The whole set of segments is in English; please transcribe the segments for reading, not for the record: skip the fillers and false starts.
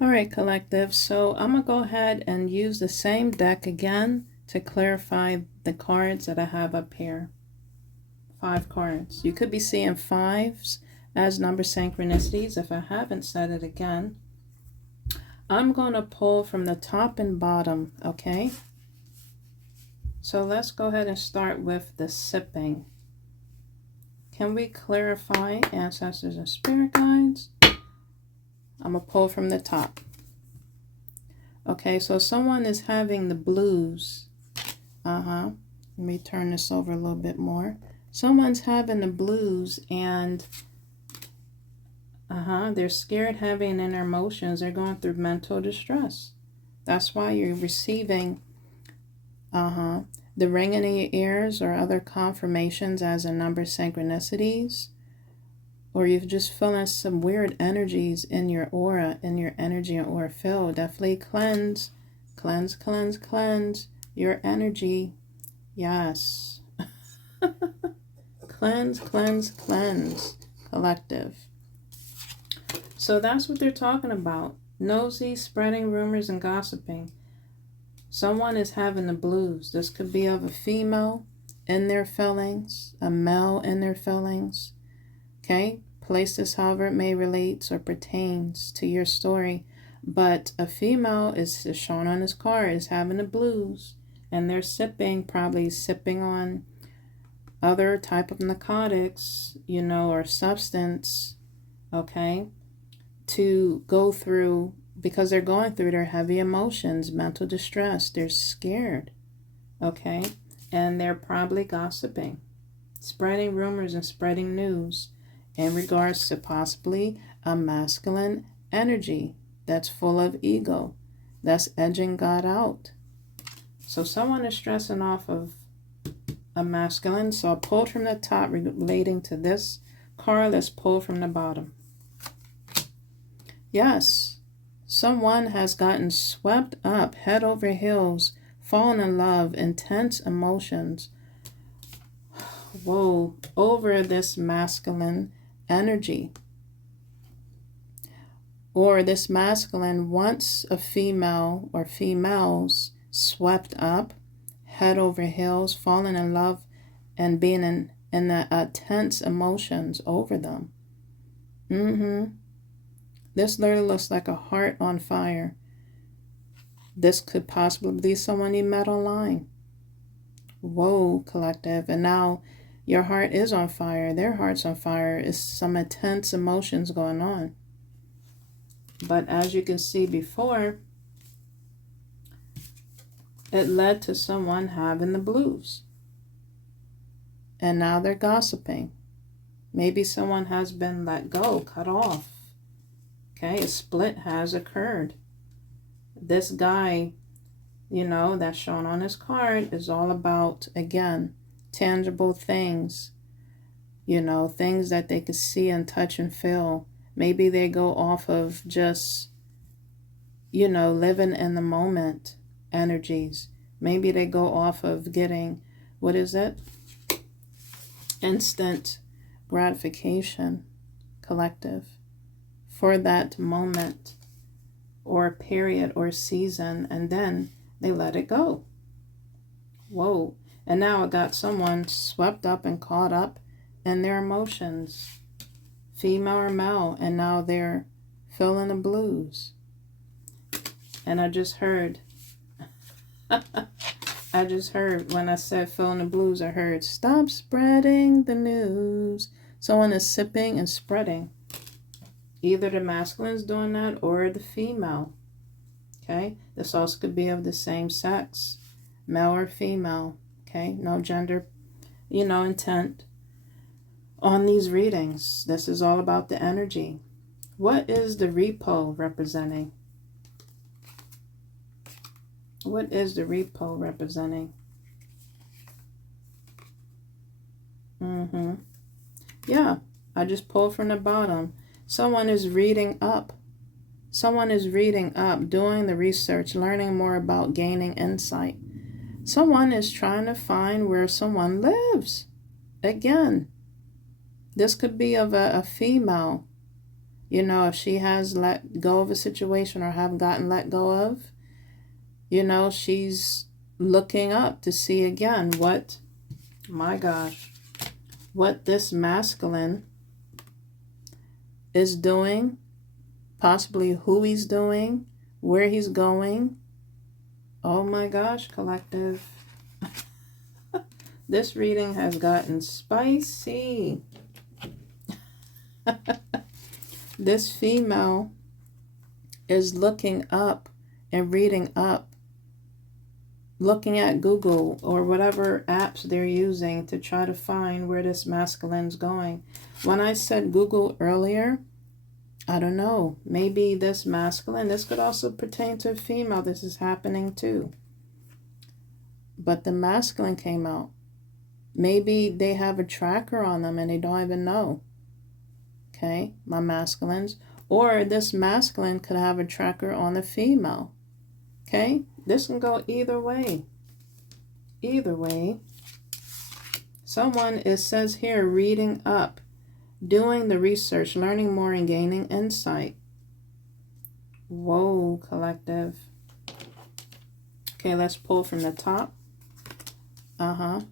All right, collective. So I'm going to go ahead and use the same deck again to clarify the cards that I have up here. 5 cards. You could be seeing 5s as number synchronicities. If I haven't said it again, I'm going to pull from the top and bottom, okay? So let's go ahead and start with the sipping. Can we clarify ancestors and spirit guides? I'm going to pull from the top. Okay, so someone is having the blues. Let me turn this over a little bit more. Someone's having the blues and they're scared, having in their emotions. They're going through mental distress. That's why you're receiving the ringing in your ears or other confirmations as a number synchronicities. Or you're just feeling some weird energies in your aura, in your energy and aura field. Definitely cleanse your energy. Yes. Cleanse, collective. So that's what they're talking about. Nosy, spreading rumors and gossiping. Someone is having the blues. This could be of a female in their feelings, a male in their feelings. Okay? Place this however it may relates or pertains to your story. But a female is shown on this card is having the blues. And they're probably sipping on other type of narcotics, or substance, okay, to go through, because they're going through their heavy emotions, mental distress. They're scared, okay, and they're probably gossiping, spreading rumors and spreading news in regards to possibly a masculine energy that's full of ego, that's edging God out. So someone is stressing off of a masculine. So I pulled from the top relating to this card. Let's pull from the bottom. Yes, someone has gotten swept up, head over heels, fallen in love, intense emotions. Whoa, over this masculine energy. Or this masculine wants a female or females swept up, head over heels, falling in love, and being in the tense emotions over them. This literally looks like a heart on fire. This could possibly be someone you met online. Whoa, collective. And now your heart is on fire. Their heart's on fire. It's some intense emotions going on. But as you can see before, it led to someone having the blues. And now they're gossiping. Maybe someone has been let go, cut off. Okay, a split has occurred. This guy, that's shown on his card is all about, again, tangible things. Things that they could see and touch and feel. Maybe they go off of just, living in the moment energies. Maybe they go off of getting, instant gratification, collective, for that moment or period or season, and then they let it go. Whoa. And now I got someone swept up and caught up in their emotions, female or male, and now they're feeling the blues. And I just heard when I said feeling the blues, I heard, stop spreading the news. Someone is sipping and spreading. Either the masculine is doing that or the female. Okay? This also could be of the same sex, male or female. Okay? No gender, intent on these readings. This is all about the energy. What is the repo representing? What is the repo representing? Yeah, I just pulled from the bottom. Someone is reading up. Someone is reading up, doing the research, learning more about, gaining insight. Someone is trying to find where someone lives. Again, this could be of a female You know, if she has let go of a situation or have gotten let go of, you know, she's looking up to see again what, my gosh, what this masculine is doing, possibly who he's doing, where he's going. Oh my gosh, collective. This reading has gotten spicy. This female is looking up and reading up, looking at Google or whatever apps they're using to try to find where this masculine's going. When I said Google earlier, I don't know, maybe this masculine, this could also pertain to a female, this is happening too. But the masculine came out. Maybe they have a tracker on them and they don't even know. Okay, my masculines. Or this masculine could have a tracker on the female. Okay, this can go either way. Either way. Someone, it says here, reading up, doing the research, learning more, and gaining insight. Whoa, collective. Okay, let's pull from the top.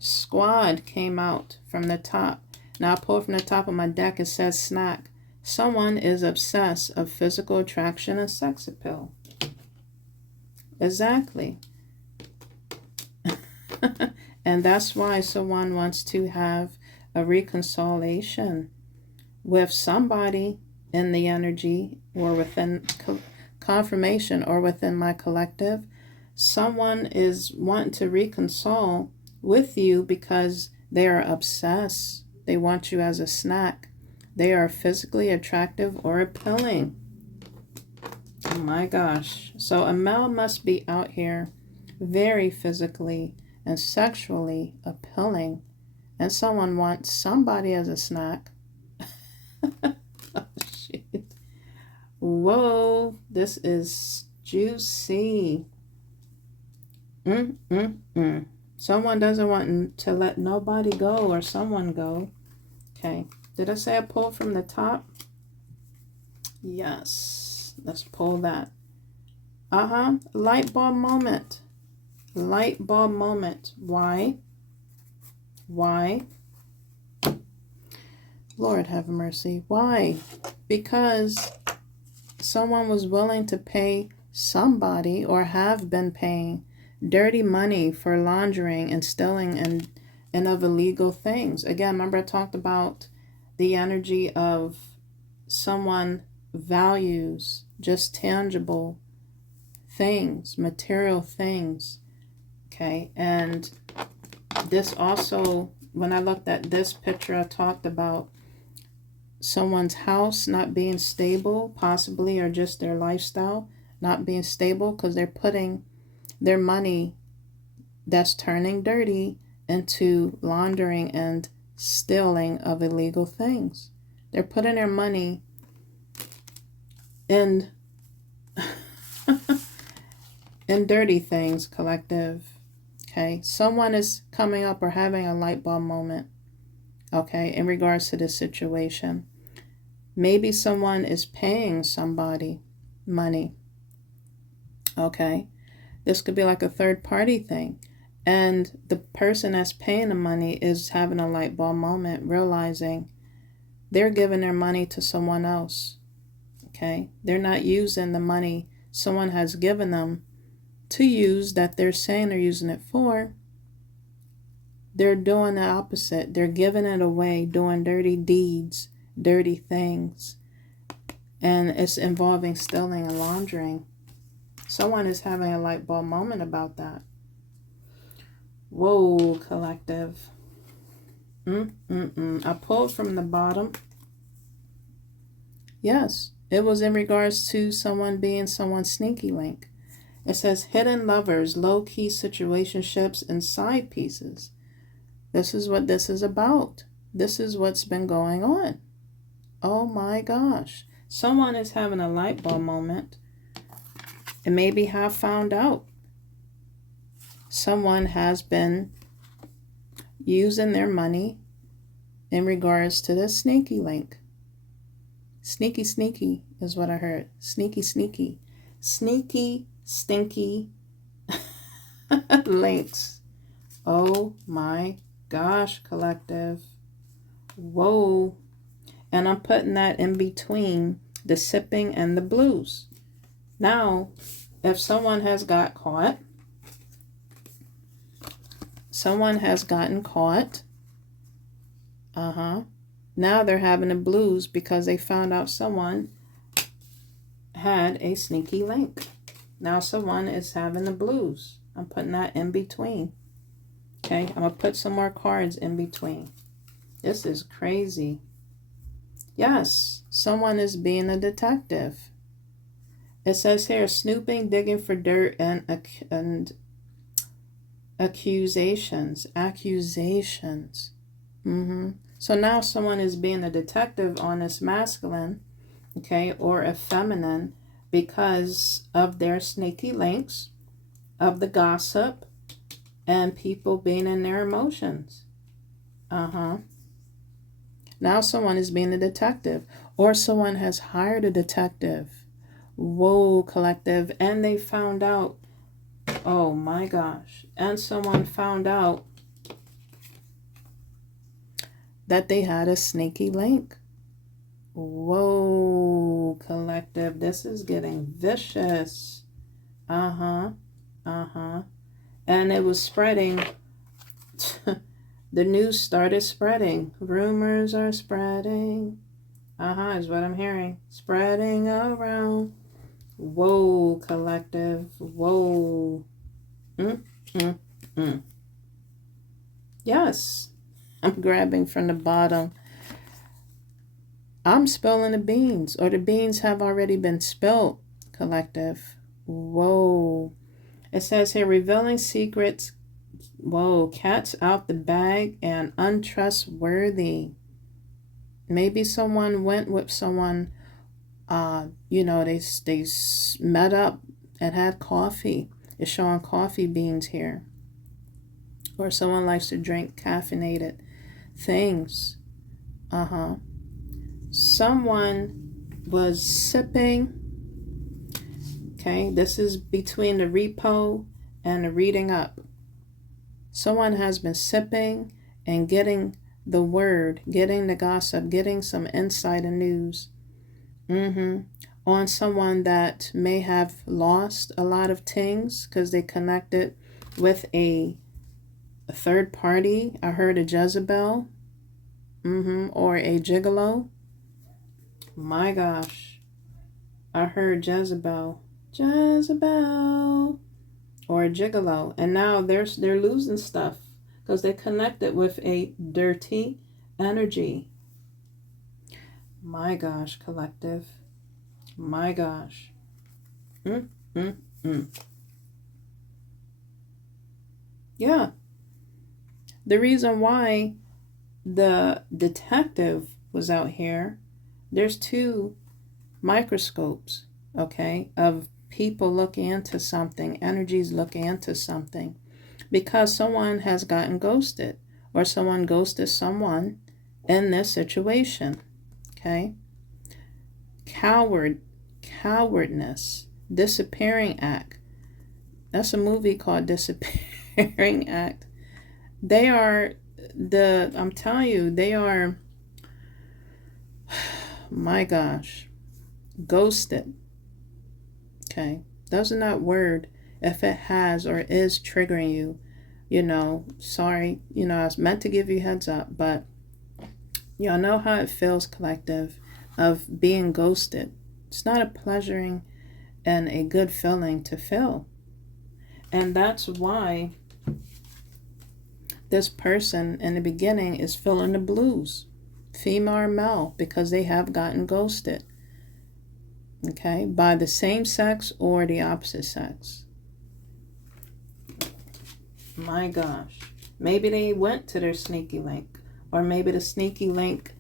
Squad came out from the top. Now I pull from the top of my deck. It says snack. Someone is obsessed of physical attraction and sex appeal. Exactly. And that's why someone wants to have a reconciliation with somebody in the energy or within confirmation or within my collective. Someone is wanting to reconcile with you because they are obsessed. They want you as a snack. They are physically attractive or appealing. Oh my gosh. So a male must be out here very physically and sexually appealing. And someone wants somebody as a snack. Oh, shit. Whoa. This is juicy. Someone doesn't want to let nobody go or someone go. Okay. Did I say I pulled from the top? Yes. Let's pull that. Light bulb moment. Light bulb moment. Why? Why? Lord have mercy. Why? Because someone was willing to pay somebody or have been paying dirty money for laundering and stealing and of illegal things. Again, remember I talked about the energy of someone values just tangible things, material things. Okay, and this also, when I looked at this picture, I talked about someone's house not being stable, possibly, or just their lifestyle not being stable because they're putting their money that's turning dirty into laundering and stealing of illegal things. They're putting their money in in dirty things, collective. Okay, someone is coming up or having a light bulb moment, okay, in regards to this situation. Maybe someone is paying somebody money, okay. This could be like a third party thing. And the person that's paying the money is having a light bulb moment, realizing they're giving their money to someone else. Okay? They're not using the money someone has given them to use that they're saying they're using it for. They're doing the opposite. They're giving it away, doing dirty deeds, dirty things. And it's involving stealing and laundering. Someone is having a light bulb moment about that. Whoa, collective. I pulled from the bottom. Yes, it was in regards to someone being someone's sneaky link. It says hidden lovers, low-key situationships, and side pieces. This is what this is about. This is what's been going on. Oh my gosh. Someone is having a light bulb moment and maybe have found out someone has been using their money in regards to the sneaky link. Sneaky, sneaky is what I heard. Sneaky, sneaky. Sneaky, stinky links. Oh my gosh, collective. Whoa. And I'm putting that in between the sipping and the blues. Now, if someone has got caught, someone has gotten caught, now they're having the blues because they found out someone had a sneaky link. Now someone is having the blues. I'm putting that in between. Okay, I'm going to put some more cards in between. This is crazy. Yes, someone is being a detective. It says here, snooping, digging for dirt, and accusations. So now someone is being a detective on this masculine, okay, or a feminine, because of their sneaky links, of the gossip, and people being in their emotions. Now someone is being a detective, or someone has hired a detective. Whoa, collective. And they found out, oh my gosh, and someone found out that they had a sneaky link. Whoa, collective. This is getting vicious. And it was spreading. The news started spreading. Rumors are spreading. Is what I'm hearing. Spreading around. Whoa, collective. Whoa. Yes. I'm grabbing from the bottom. I'm spilling the beans, or the beans have already been spilled, collective. Whoa. It says here, revealing secrets. Whoa, cat's out the bag and untrustworthy. Maybe someone went with someone, they met up and had coffee. It's showing coffee beans here. Or someone likes to drink caffeinated things. Someone was sipping. Okay, this is between the repo and the reading up. Someone has been sipping and getting the word, getting the gossip, getting some insight and news on someone that may have lost a lot of things because they connected with a third party. I heard a Jezebel, or a gigolo. My gosh, I heard Jezebel, or a gigolo, and now they're losing stuff because they connected with a dirty energy. My gosh, collective. My gosh. Yeah. The reason why the detective was out here, there's 2 microscopes, okay, of people looking into something, energies looking into something, because someone has gotten ghosted, or someone ghosted someone in this situation, okay? Cowardness, disappearing act. That's a movie called Disappearing Act. They are I'm telling you, they are, my gosh, ghosted. Okay, doesn't that word, if it has or is triggering you, sorry, I was meant to give you heads up, but y'all know how it feels, collective, of being ghosted. It's not a pleasuring and a good feeling to feel. And that's why this person in the beginning is feeling the blues, female or male, because they have gotten ghosted. Okay, by the same sex or the opposite sex. My gosh. Maybe they went to their sneaky link, or maybe the sneaky link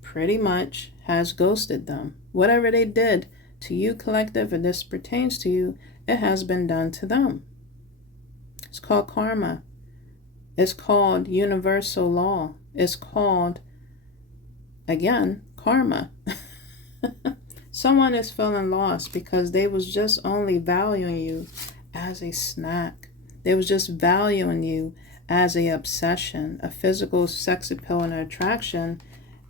pretty much has ghosted them. Whatever they did to you, collective, and this pertains to you, it has been done to them. It's called karma. It's called universal law. It's called, again, karma. Someone is feeling lost because they was just only valuing you as a snack. They was just valuing you as a obsession, a physical sex appeal and attraction,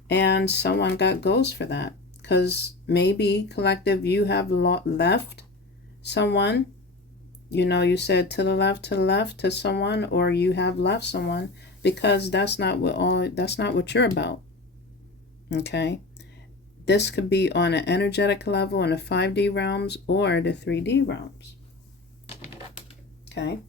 and someone got ghost for that. Because maybe, collective, you have left someone. You know, you said to the left to someone, or you have left someone because that's not what you're about. Okay? This could be on an energetic level in the 5D realms or the 3D realms. Okay?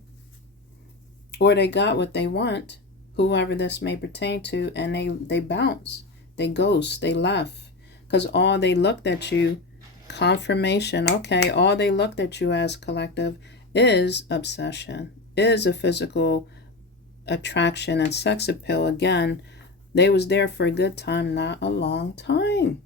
Or they got what they want, whoever this may pertain to, and they bounce. They ghost. They left. Because all they looked at you, confirmation, okay, all they looked at you as, collective, is obsession, is a physical attraction and sex appeal. Again, they was there for a good time, not a long time.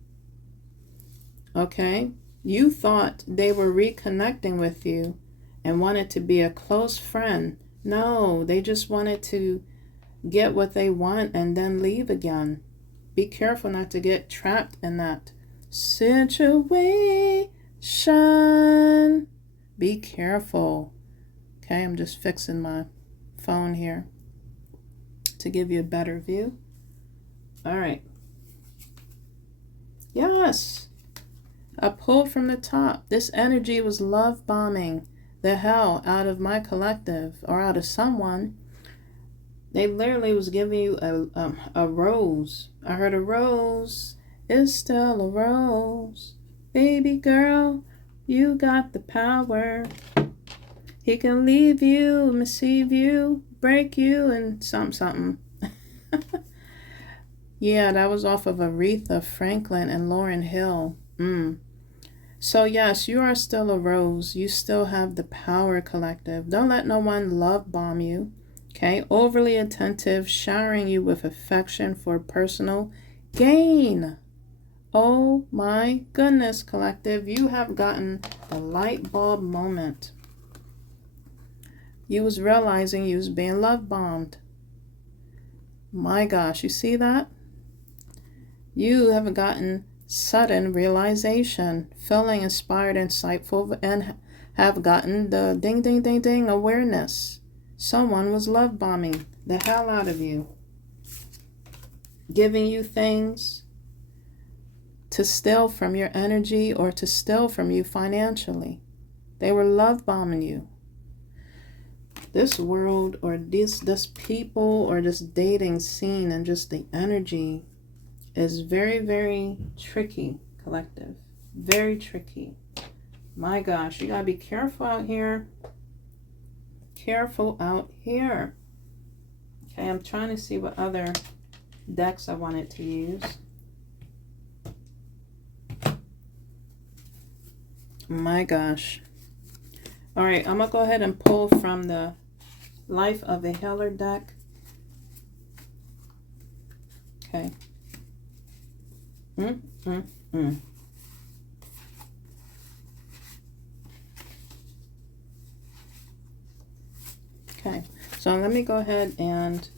Okay? You thought they were reconnecting with you and wanted to be a close friend. No, they just wanted to get what they want and then leave again. Be careful not to get trapped in that situation. Be careful. Okay, I'm just fixing my phone here to give you a better view. All right. Yes. I pulled from the top. This energy was love bombing the hell out of my collective or out of someone. They literally was giving you a rose. I heard a rose is still a rose. Baby girl, you got the power. He can leave you, mislead you, break you, and something. Yeah, that was off of Aretha Franklin and Lauryn Hill. So yes, you are still a rose. You still have the power, collective. Don't let no one love bomb you. Okay, overly attentive, showering you with affection for personal gain. Oh my goodness, collective, you have gotten a light bulb moment. You was realizing you was being love bombed. My gosh, you see that? You have gotten sudden realization, feeling inspired, insightful, and have gotten the ding, ding, ding, ding awareness. Someone was love bombing the hell out of you, giving you things to steal from your energy or to steal from you financially. They were love bombing you. This world or this people or this dating scene and just the energy is very, very tricky, collective. Very tricky. My gosh, you gotta be careful out here. Careful out here. Okay, I'm trying to see what other decks I wanted to use. My gosh. All right, I'm gonna go ahead and pull from the Life of a Healer deck. Okay. Okay, so let me go ahead and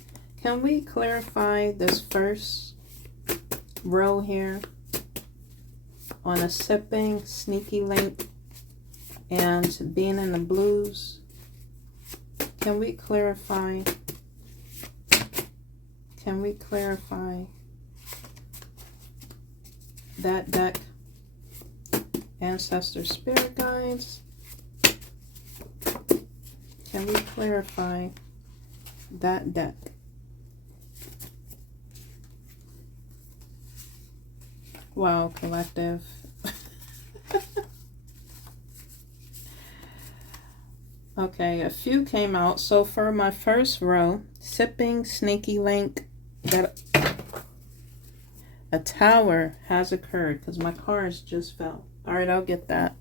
can we clarify this first row here on a sipping sneaky link and being in the blues? Can we clarify that deck? Ancestor spirit guides. Can we clarify that deck? Wow, collective. Okay, a few came out. So for my first row, sipping sneaky link, that a tower has occurred because my cards just fell. All right, I'll get that.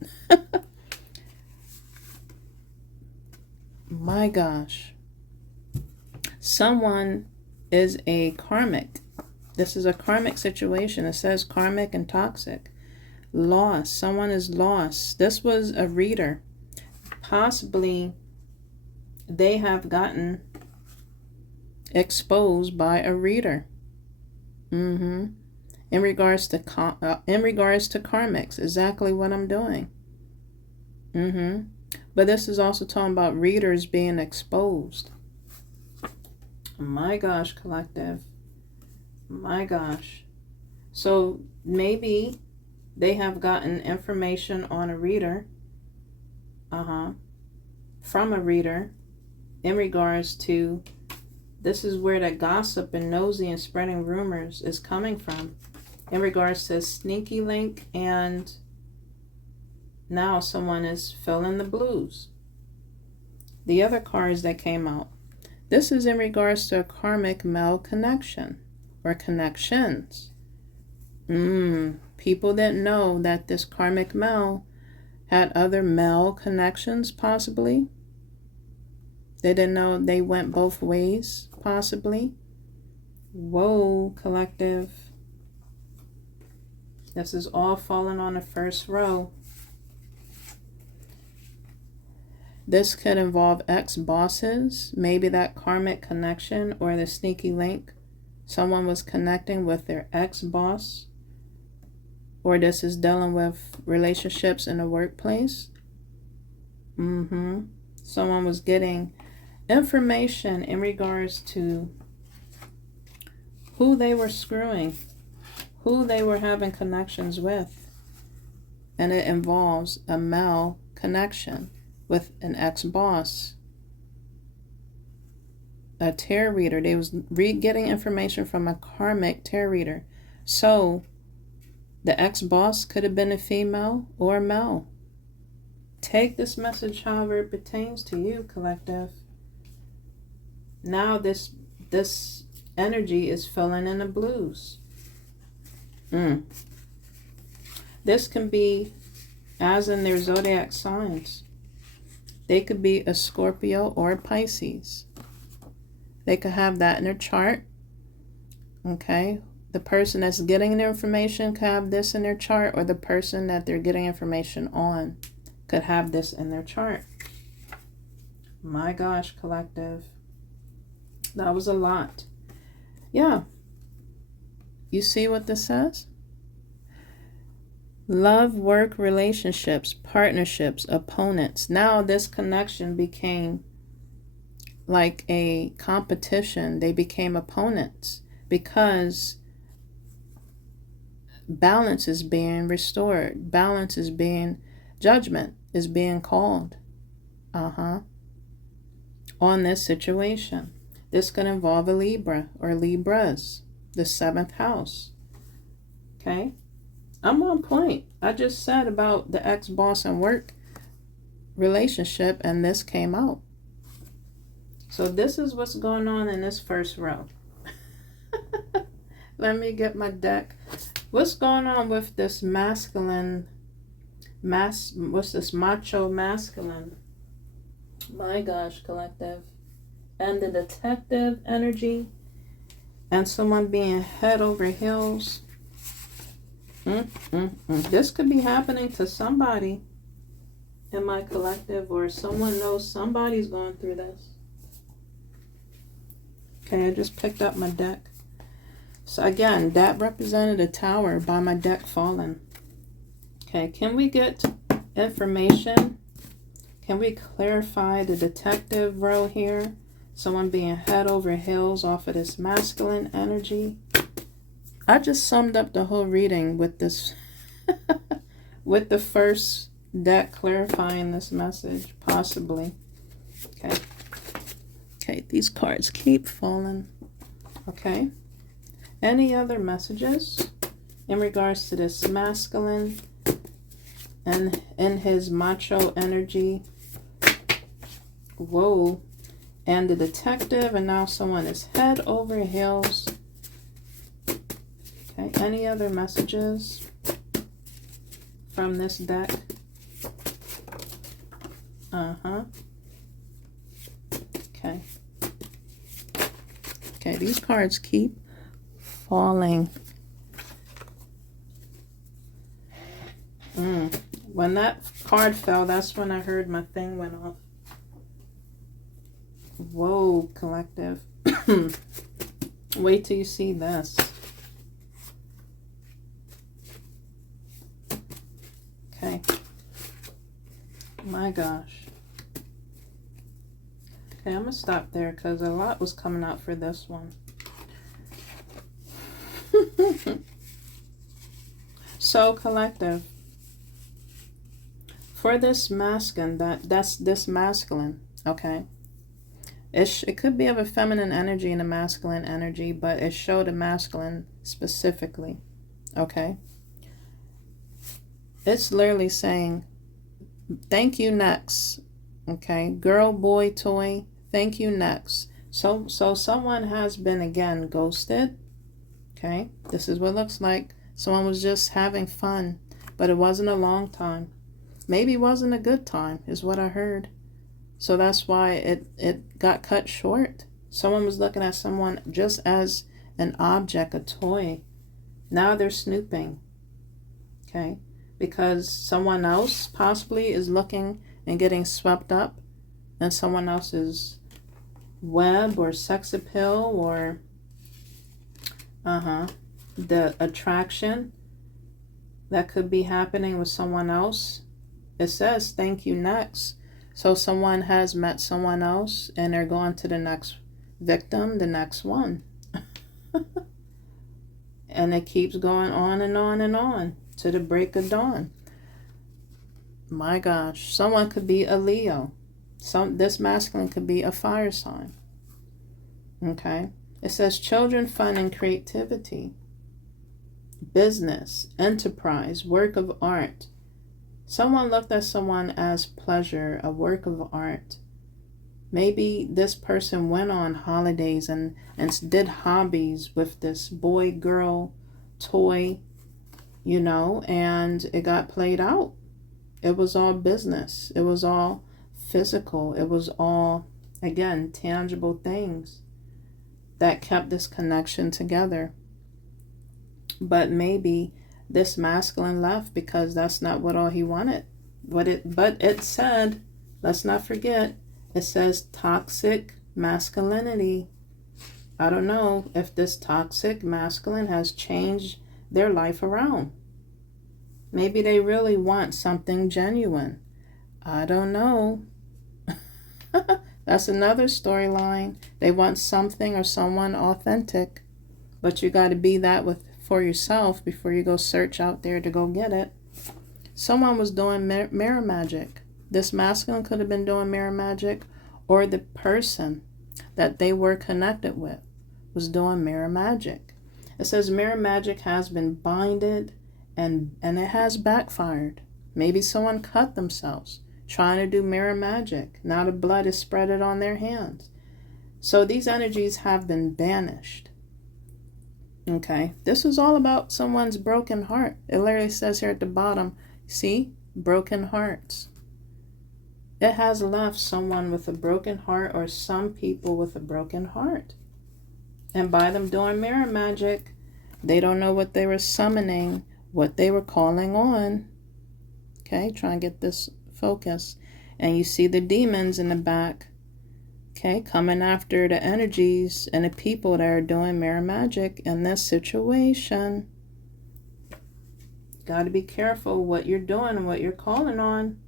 My gosh. Someone is a karmic. This is a karmic situation. It says karmic and toxic. Lost. Someone is lost. This was a reader. Possibly they have gotten exposed by a reader. in regards to karmics, exactly what I'm doing. But this is also talking about readers being exposed. My gosh, collective. My gosh. So maybe they have gotten information on a reader, from a reader, in regards to, this is where that gossip and nosy and spreading rumors is coming from, in regards to sneaky link, and now someone is feeling the blues. The other cards that came out, this is in regards to a karmic male connection or connections. People didn't know that this karmic male had other male connections, possibly. They didn't know they went both ways, possibly. Whoa, collective. This is all falling on the first row. This could involve ex-bosses, maybe that karmic connection or the sneaky link. Someone was connecting with their ex-boss, or this is dealing with relationships in the workplace. Someone was getting information in regards to who they were screwing, who they were having connections with, and it involves a male connection with an ex-boss. A tarot reader, they was getting information from a karmic tarot reader. So the ex-boss could have been a female or a male. Take this message however it pertains to you, collective. Now this energy is filling in the blues. This can be as in their zodiac signs. They could be a Scorpio or a Pisces. They could have that in their chart. Okay. The person that's getting the information could have this in their chart, or the person that they're getting information on could have this in their chart. My gosh, collective. That was a lot. Yeah. You see what this says? Love, work, relationships, partnerships, opponents. Now this connection became like a competition. They became opponents because balance is being restored. Balance is being, judgment is being called. On this situation. This could involve a Libra or Libras, the 7th house. Okay? I'm on point. I just said about the ex-boss and work relationship, and this came out. So this is what's going on in this first row. Let me get my deck. What's going on with this masculine, what's this macho masculine? My gosh, collective. And the detective energy, and someone being head over heels. This could be happening to somebody in my collective, or someone knows somebody's going through this. Okay, I just picked up my deck. So again, that represented a tower by my deck falling. Okay, can we get information? Can we clarify the detective row here? Someone being head over heels off of this masculine energy. I just summed up the whole reading with this, with the first deck clarifying this message, possibly. Okay. Okay, these cards keep falling. Okay. Any other messages in regards to this masculine and in his macho energy? Whoa. And the detective, and now someone is head over heels. Okay, any other messages from this deck? Okay. Okay, these cards keep falling. When that card fell, that's when I heard my thing went off. Whoa, collective. Wait till you see this. My gosh. Okay, I'm going to stop there because a lot was coming out for this one. So, collective. For this masculine, that's this masculine, okay? It could be of a feminine energy and a masculine energy, but it showed a masculine specifically, okay? It's literally saying, thank you, next, okay? Girl, boy, toy, thank you, next. So someone has been, again, ghosted, okay? This is what it looks like. Someone was just having fun, but it wasn't a long time. Maybe it wasn't a good time, is what I heard. So that's why it got cut short. Someone was looking at someone just as an object, a toy. Now they're snooping, okay? Because someone else possibly is looking and getting swept up in someone else's web or sex appeal or the attraction that could be happening with someone else. It says thank you, next. So someone has met someone else and they're going to the next victim, the next one. And it keeps going on and on and on to the break of dawn. My gosh, someone could be a Leo. This masculine could be a fire sign. Okay? It says children, fun, and creativity. Business, enterprise, work of art. Someone looked at someone as pleasure, a work of art. Maybe this person went on holidays and did hobbies with this boy, girl, toy, and it got played out. It was all business. It was all physical. It was all, again, tangible things that kept this connection together. But maybe this masculine left because that's not what all he wanted. But it said, let's not forget, it says toxic masculinity. I don't know if this toxic masculine has changed their life around. Maybe they really want something genuine. I don't know. That's another storyline. They want something or someone authentic. But you got to be that for yourself before you go search out there to go get it. Someone was doing mirror magic. This masculine could have been doing mirror magic, or the person that they were connected with was doing mirror magic. It says mirror magic has been binded and it has backfired. Maybe someone cut themselves trying to do mirror magic. Now the blood is spreaded on their hands. So these energies have been banished. Okay, this is all about someone's broken heart. It literally says here at the bottom, see, broken hearts. It has left someone with a broken heart, or some people with a broken heart. And by them doing mirror magic, they don't know what they were summoning, what they were calling on. Okay, try and get this focus. And you see the demons in the back. Okay, coming after the energies and the people that are doing mirror magic in this situation. Got to be careful what you're doing and what you're calling on.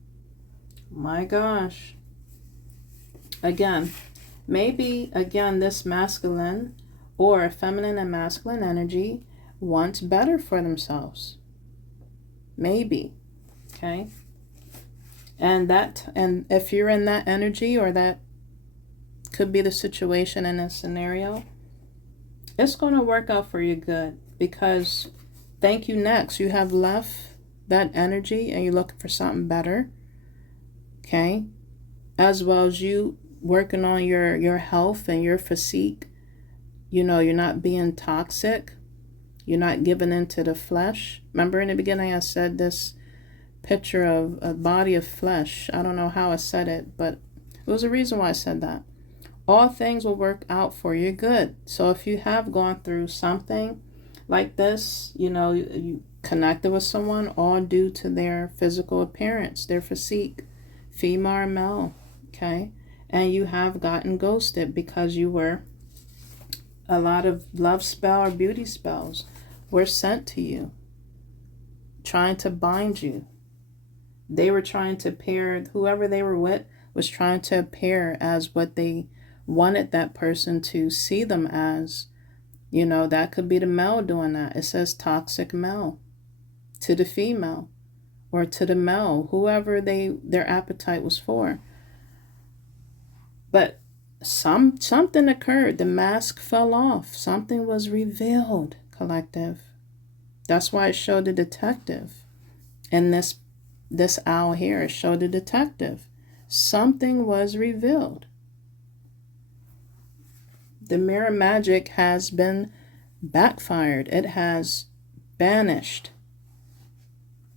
My gosh. Again, maybe, this masculine or feminine and masculine energy wants better for themselves. Maybe. Okay. And if you're in that energy, or that could be the situation in this scenario, it's going to work out for you good, because thank you, next. You have left that energy and you're looking for something better. Okay. As well as you working on your health and your physique. You're not being toxic. You're not giving into the flesh. Remember in the beginning I said this picture of a body of flesh. I don't know how I said it, but it was a reason why I said that. All things will work out for your good. So if you have gone through something like this, you connected with someone all due to their physical appearance, their physique, female or male, okay? And you have gotten ghosted because a lot of love spell or beauty spells were sent to you, trying to bind you. They were trying to appear, whoever they were with was trying to appear as what they wanted that person to see them as. You know, that could be the male doing that. It says toxic male to the female, or to the male, whoever their appetite was for. But something occurred. The mask fell off. Something was revealed, collective. That's why it showed the detective. And this owl here showed the detective. Something was revealed. The mirror magic has been backfired. It has banished.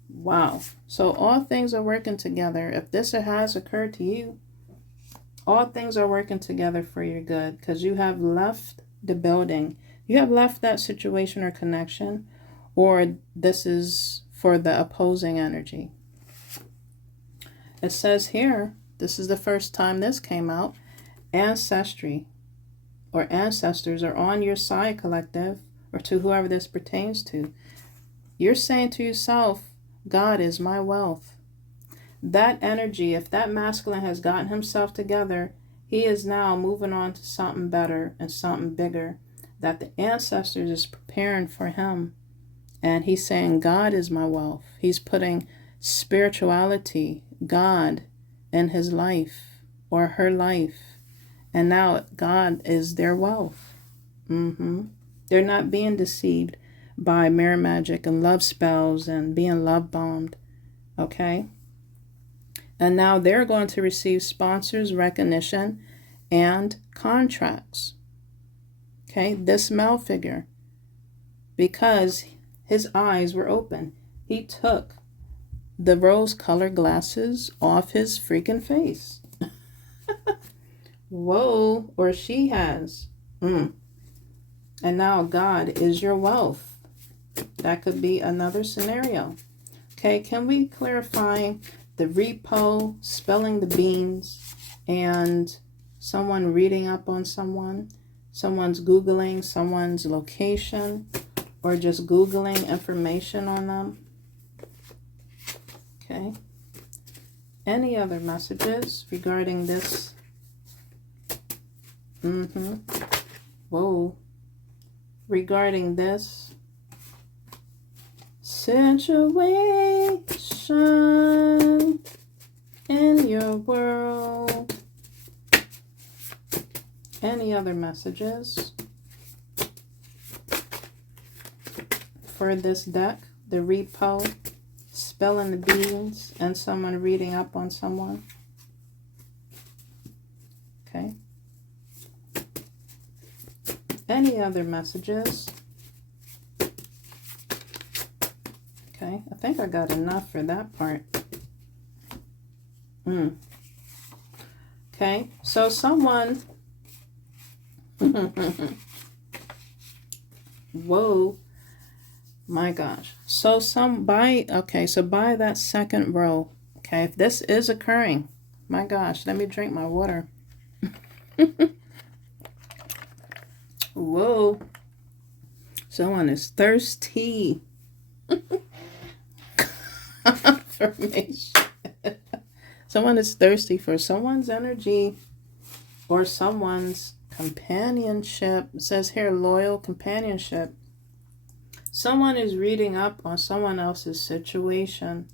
Wow. So all things are working together. If this has occurred to you, all things are working together for your good, because you have left the building. You have left that situation or connection, or this is for the opposing energy. It says here, this is the first time this came out, ancestry or ancestors are on your side, collective, or to whoever this pertains to. You're saying to yourself, God is my wealth. That energy, if that masculine has gotten himself together, he is now moving on to something better and something bigger that the ancestors is preparing for him. And he's saying, God is my wealth. He's putting spirituality, God, in his life or her life. And now God is their wealth. They're not being deceived by mirror magic and love spells and being love bombed. Okay? And now they're going to receive sponsors, recognition, and contracts. Okay? This male figure, because his eyes were open, he took the rose-colored glasses off his freaking face. Whoa, or she has. And now God is your wealth. That could be another scenario. Okay, can we clarify the repo, spilling the beans, and someone reading up on someone? Someone's Googling someone's location, or just Googling information on them. Okay. Any other messages regarding this? Whoa. Regarding this situation in your world. Any other messages for this deck? The repo, spilling the beans, and someone reading up on someone. Okay. Any other messages? Okay, I think I got enough for that part. Okay, so someone... Whoa. My gosh. So by that second row, okay, if this is occurring, my gosh, let me drink my water. Whoa. Someone is thirsty. Confirmation. Someone is thirsty for someone's energy or someone's companionship. It says here, loyal companionship. Someone is reading up on someone else's situation,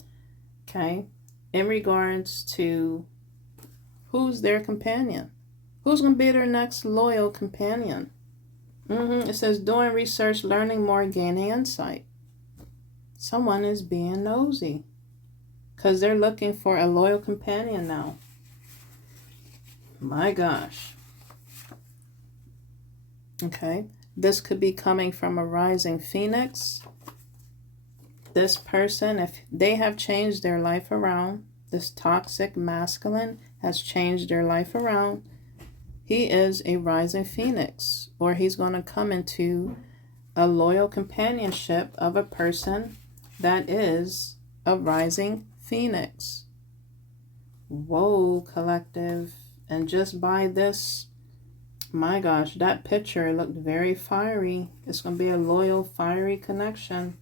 okay, in regards to who's their companion. Who's going to be their next loyal companion? It says doing research, learning more, gaining insight. Someone is being nosy because they're looking for a loyal companion now. My gosh. Okay. This could be coming from a rising phoenix. This person, if they have changed their life around, this toxic masculine has changed their life around. He is a rising phoenix, or he's going to come into a loyal companionship of a person that is a rising phoenix. Whoa, collective. And just by this, my gosh, that picture looked very fiery. It's going to be a loyal, fiery connection.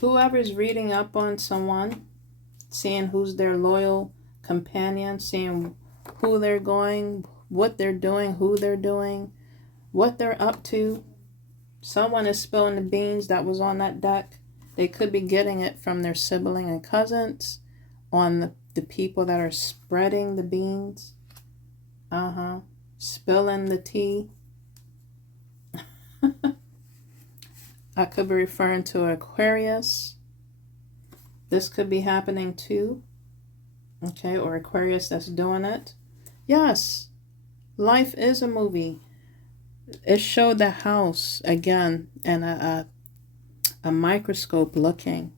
Whoever's reading up on someone, seeing who's their loyal companion, seeing who they're going, what they're doing, who they're doing, what they're up to. Someone is spilling the beans that was on that deck. They could be getting it from their sibling and cousins, on the people that are spreading the beans. Spilling the tea. I could be referring to Aquarius. This could be happening too. Okay, or Aquarius that's doing it. Yes, life is a movie. It showed the house again and a microscope looking.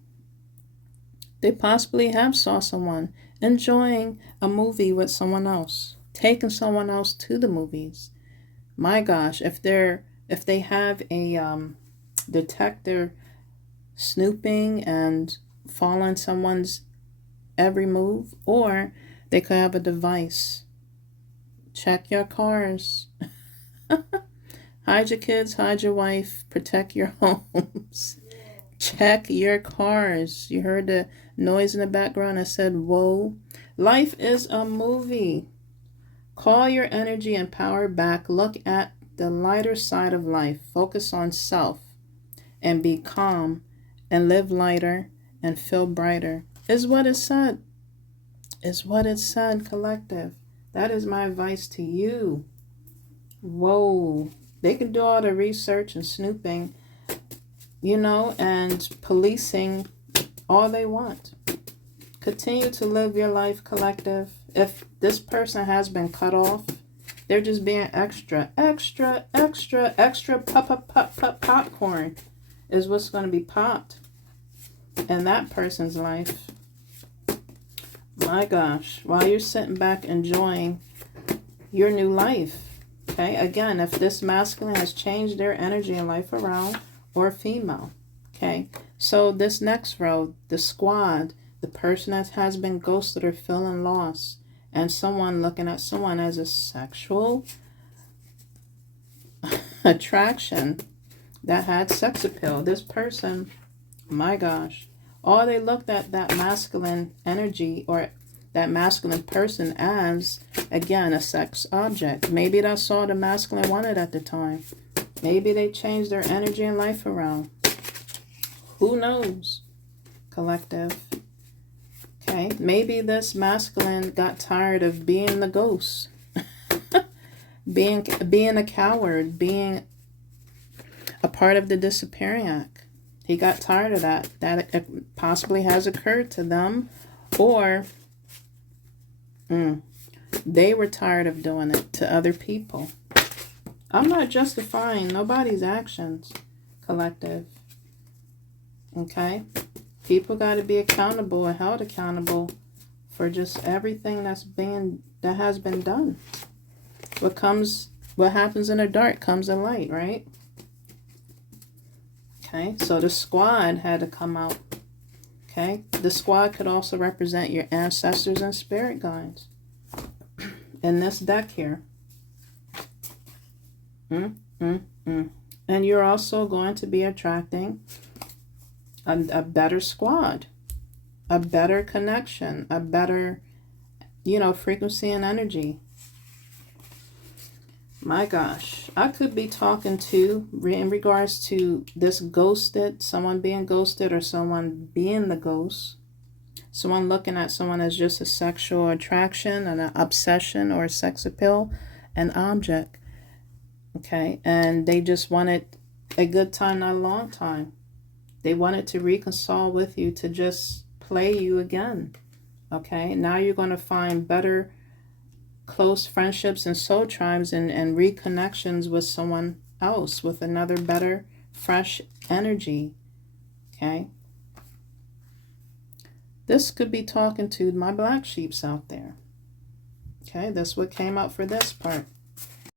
They possibly have saw someone enjoying a movie with someone else, taking someone else to the movies. My gosh, if they have a detector snooping and following someone's every move, or they could have a device. Check your cars. Hide your kids, hide your wife, protect your homes. Check your cars. You heard the noise in the background. I said, whoa. Life is a movie. Call your energy and power back. Look at the lighter side of life. Focus on self and be calm and live lighter and feel brighter. Is what it said. Is what it said, collective. That is my advice to you. Whoa. They can do all the research and snooping, and policing all they want. Continue to live your life, collective. If this person has been cut off, they're just being extra popcorn is what's going to be popped in that person's life. My gosh, while you're sitting back enjoying your new life. Okay, again, if this masculine has changed their energy and life around, or female. Okay, so this next row, the squad, the person that has been ghosted or feeling lost, and someone looking at someone as a sexual attraction that had sex appeal. This person, my gosh, all they looked at that masculine energy or that masculine person as, again, a sex object. Maybe that's all the masculine wanted at the time. Maybe they changed their energy and life around. Who knows, collective? Okay, maybe this masculine got tired of being the ghost, being a coward, being a part of the disappearing act. He got tired of that. That it possibly has occurred to them, or they were tired of doing it to other people. I'm not justifying nobody's actions, collective. Okay? People got to be accountable and held accountable for just everything that has been done. What happens in the dark comes in light, right? Okay, so the squad had to come out. Okay, the squad could also represent your ancestors and spirit guides in this deck here. And you're also going to be attracting a better squad, a better connection, a better, frequency and energy. My gosh, I could be talking to, in regards to this ghosted, someone being ghosted or someone being the ghost, someone looking at someone as just a sexual attraction and an obsession or a sex appeal, an object. Okay, and they just wanted a good time, not a long time. They wanted to reconcile with you, to just play you again. Okay, now you're going to find better close friendships and soul tribes and reconnections with someone else, with another better, fresh energy. Okay, this could be talking to my black sheeps out there. Okay, that's what came out for this part.